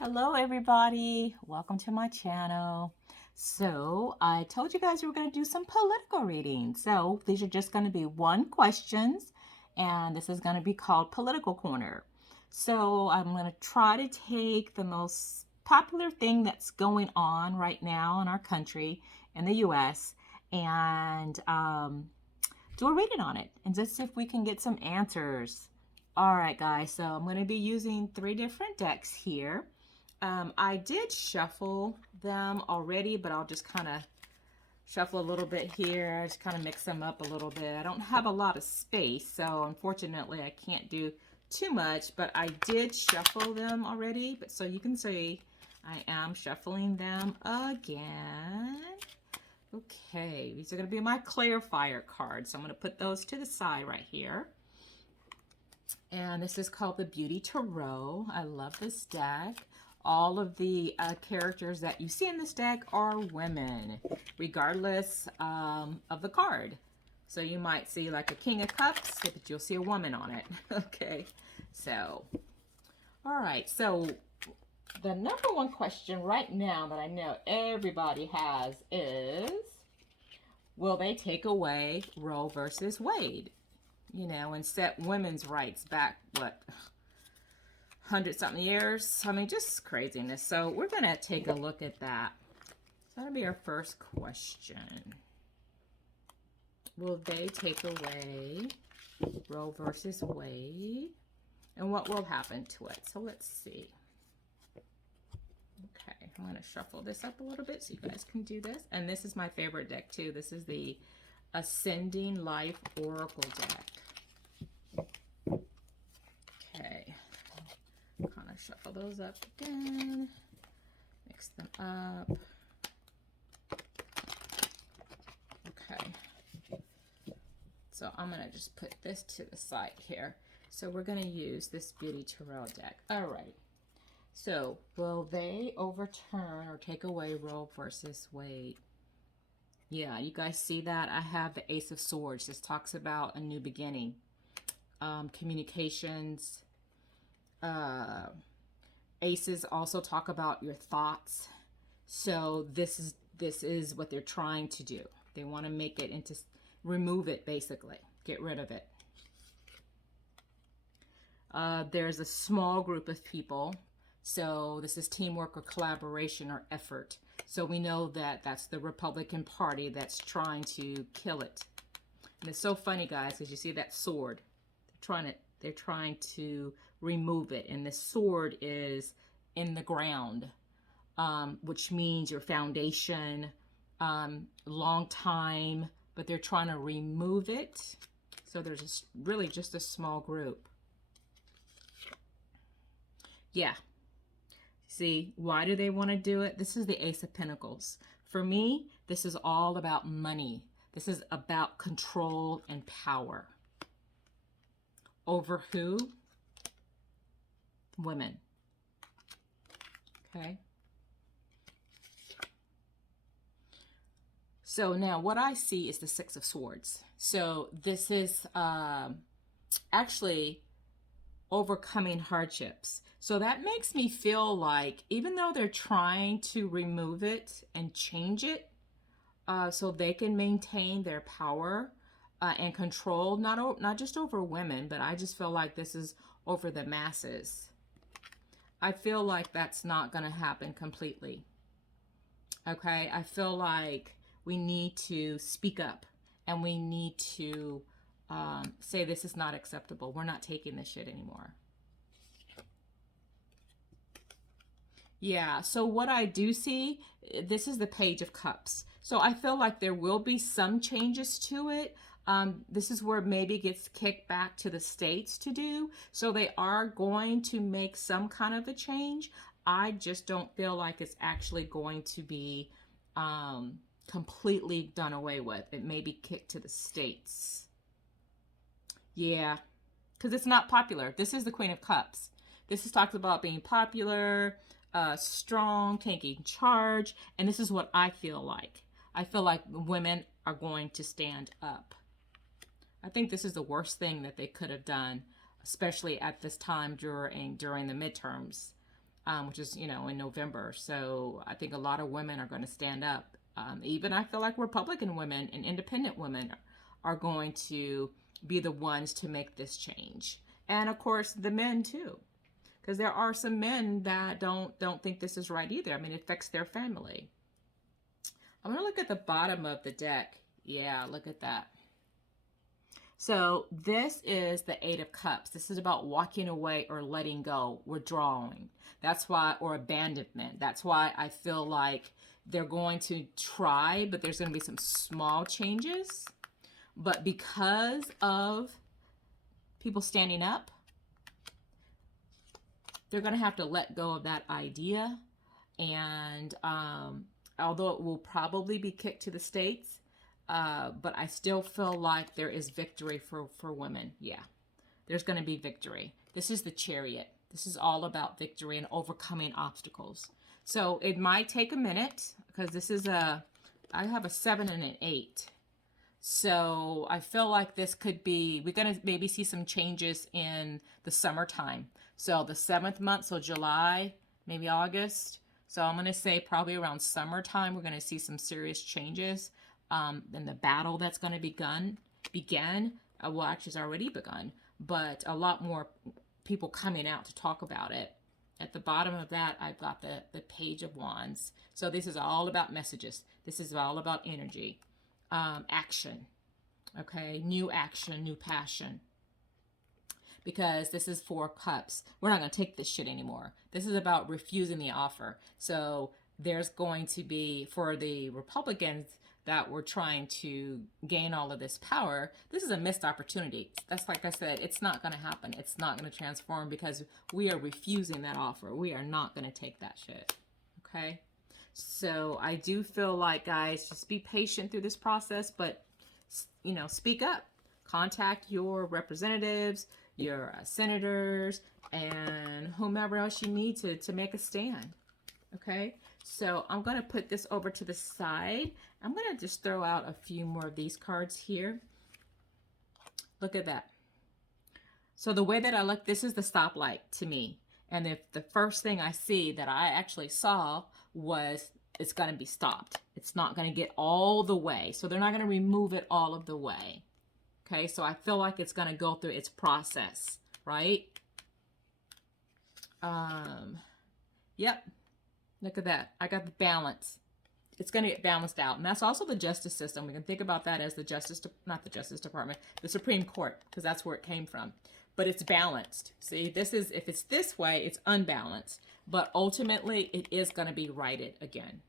Hello everybody, welcome to my channel. So I told you guys we were going to do some political reading. So these are just going to be one questions and this is going to be called Political Corner. So I'm going to try to take the most popular thing that's going on right now in our country, in the US, and do a reading on it and just see if we can get some answers. All right guys, so I'm going to be using 3 different decks here. I did shuffle them already, but I'll just kind of shuffle a little bit here. Just kind of mix them up a little bit. I don't have a lot of space, so unfortunately I can't do too much, but I did shuffle them already. But so you can see I am shuffling them again. Okay, these are going to be my clarifier cards. So I'm going to put those to the side right here. And this is called the Beauty Tarot. I love this deck. All of the characters that you see in this deck are women, regardless of the card. So you might see like a King of Cups, but you'll see a woman on it. Okay, so, all right. So the number one question right now that I know everybody has is, will they take away Roe versus Wade? You know, and set women's rights back, what, 100-something years? I mean, just craziness. So we're going to take a look at that. So that'll be our first question. Will they take away Roe versus Wade? And what will happen to it? So let's see. Okay, I'm going to shuffle this up a little bit so you guys can do this. And this is my favorite deck too. This is the Ascending Life Oracle deck. Okay, kind of shuffle those up again, mix them up. Okay, so I'm gonna just put this to the side here. So we're gonna use this Beauty Tarot deck. All right, so will they overturn or take away Roe versus Wade? Yeah, you guys see that? I have the Ace of Swords. This talks about a new beginning, communications. Aces also talk about your thoughts. So this is what they're trying to do. They want to make it into, remove it basically, get rid of it. There's a small group of people. So this is teamwork or collaboration or effort. So we know that that's the Republican Party that's trying to kill it. And it's so funny, guys, because you see that sword. They're trying to remove it. And the sword is in the ground, which means your foundation, long time, but they're trying to remove it. So there's really just a small group. Yeah. See, why do they want to do it? This is the Ace of Pentacles. For me, this is all about money. This is about control and power. Over who? Women. Okay. So now what I see is the Six of Swords. So this is actually overcoming hardships. So that makes me feel like even though they're trying to remove it and change it so they can maintain their power and control, not just over women, but I just feel like this is over the masses. I feel like that's not going to happen completely. Okay, I feel like we need to speak up and we need to say this is not acceptable. We're not taking this shit anymore. Yeah, so what I do see, this is the Page of Cups. So I feel like there will be some changes to it. This is where maybe it gets kicked back to the states to do. So they are going to make some kind of a change. I just don't feel like it's actually going to be completely done away with. It may be kicked to the states. Yeah, because it's not popular. This is the Queen of Cups. This is talks about being popular, strong, taking charge, and this is what I feel like. I feel like women are going to stand up. I think this is the worst thing that they could have done, especially at this time during the midterms. which is, in November. So I think a lot of women are going to stand up. Even I feel like Republican women and independent women are going to be the ones to make this change. And of course, the men too, because there are some men that don't think this is right either. I mean, it affects their family. I'm going to look at the bottom of the deck. Yeah, look at that. So this is the Eight of Cups. This is about walking away or letting go, withdrawing. That's why, or abandonment. That's why I feel like they're going to try, but there's going to be some small changes. But because of people standing up, they're going to have to let go of that idea. And although it will probably be kicked to the States, but I still feel like there is victory for women. Yeah, there's going to be victory. This is the Chariot. This is all about victory and overcoming obstacles. So it might take a minute because this is I have a 7 and an 8. So I feel like this could be, we're going to maybe see some changes in the summertime. So the 7th month, so July, maybe August. So I'm going to say probably around summertime, we're going to see some serious changes. And the battle that's going to began, well, actually it's already begun, but a lot more people coming out to talk about it. At the bottom of that, I've got the Page of Wands. So this is all about messages. This is all about energy, action, okay? New action, new passion. Because this is 4 cups. We're not going to take this shit anymore. This is about refusing the offer. So there's going to be, for the Republicans that were trying to gain all of this power, this is a missed opportunity. That's, like I said, it's not going to happen. It's not going to transform because we are refusing that offer. We are not going to take that shit. Okay? So I do feel like, guys, just be patient through this process, but, speak up. Contact your representatives, your senators, and whomever else you need to make a stand. Okay? So I'm going to put this over to the side. I'm going to just throw out a few more of these cards here. Look at that. So the way that I look, this is the stoplight to me. And if the first thing I see that I actually saw was it's going to be stopped. It's not going to get all the way. So they're not going to remove it all of the way. Okay, so I feel like it's going to go through its process, right? Yep. Look at that. I got the balance. It's going to get balanced out. And that's also the justice system. We can think about that as the not the Justice Department, the Supreme Court, because that's where it came from. But it's balanced. See, this is, if it's this way, it's unbalanced. But ultimately, it is going to be righted again.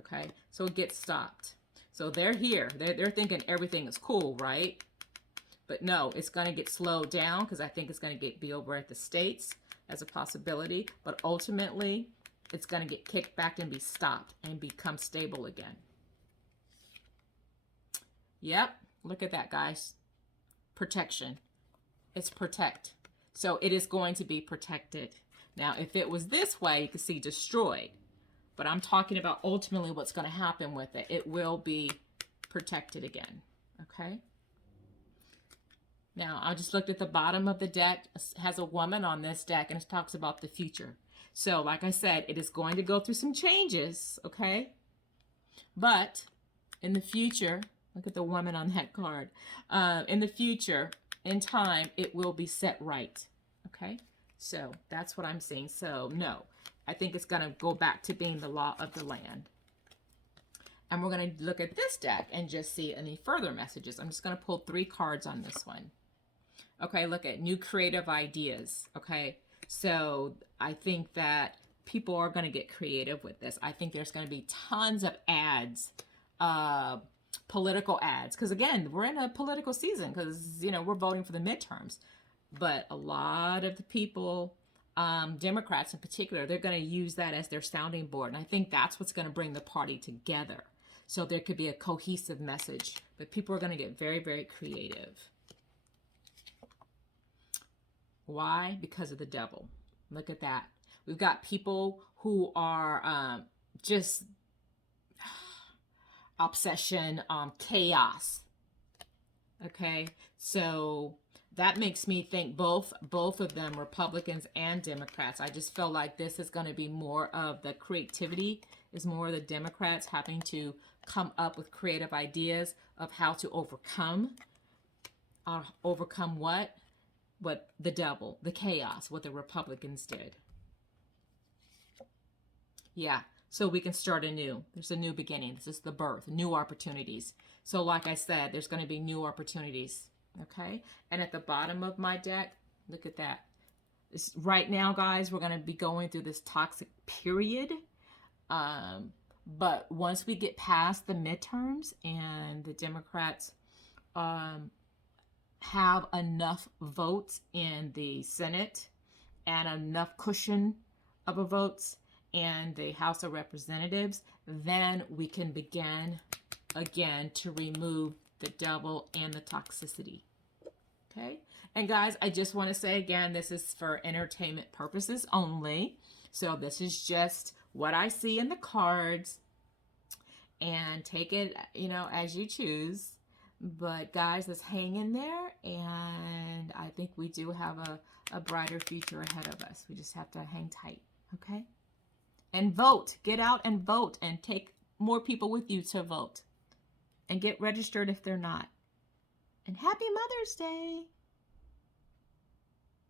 Okay, so it gets stopped. So they're here. They're thinking everything is cool, right? But no, it's going to get slowed down because I think it's going to be over at the States as a possibility. But ultimately, it's going to get kicked back and be stopped and become stable again. Yep. Look at that, guys. Protection. It's protect. So it is going to be protected. Now, if it was this way, you can see destroyed. But I'm talking about ultimately what's going to happen with it. It will be protected again. Okay? Now, I just looked at the bottom of the deck. It has a woman on this deck, and it talks about the future. So, like I said, it is going to go through some changes, okay? But in the future, look at the woman on that card. In the future, in time, it will be set right, okay? So, that's what I'm seeing. So, no, I think it's going to go back to being the law of the land. And we're going to look at this deck and just see any further messages. I'm just going to pull 3 cards on this one. Okay, look at new creative ideas, okay? So I think that people are going to get creative with this. I think there's going to be tons of ads, political ads. Because again, we're in a political season because, we're voting for the midterms. But a lot of the people, Democrats in particular, they're going to use that as their sounding board. And I think that's what's going to bring the party together. So there could be a cohesive message. But people are going to get very, very creative. Why? Because of the devil. Look at that. We've got people who are just obsession, chaos. Okay? So that makes me think both of them, Republicans and Democrats. I just feel like this is going to be more of the creativity, is more of the Democrats having to come up with creative ideas of how to overcome what the devil, the chaos, what the Republicans did. Yeah. So we can start anew. There's a new beginning. This is the birth, new opportunities. So like I said, there's going to be new opportunities. Okay. And at the bottom of my deck, look at that. Right now, guys, we're going to be going through this toxic period. But once we get past the midterms and the Democrats have enough votes in the Senate and enough cushion of a votes in the House of Representatives, then we can begin again to remove the devil and the toxicity. Okay? And guys, I just want to say again, this is for entertainment purposes only. So this is just what I see in the cards, and take it, as you choose. But guys, let's hang in there, and I think we do have a brighter future ahead of us. We just have to hang tight, okay? And vote. Get out and vote, and take more people with you to vote. And get registered if they're not. And happy Mother's Day!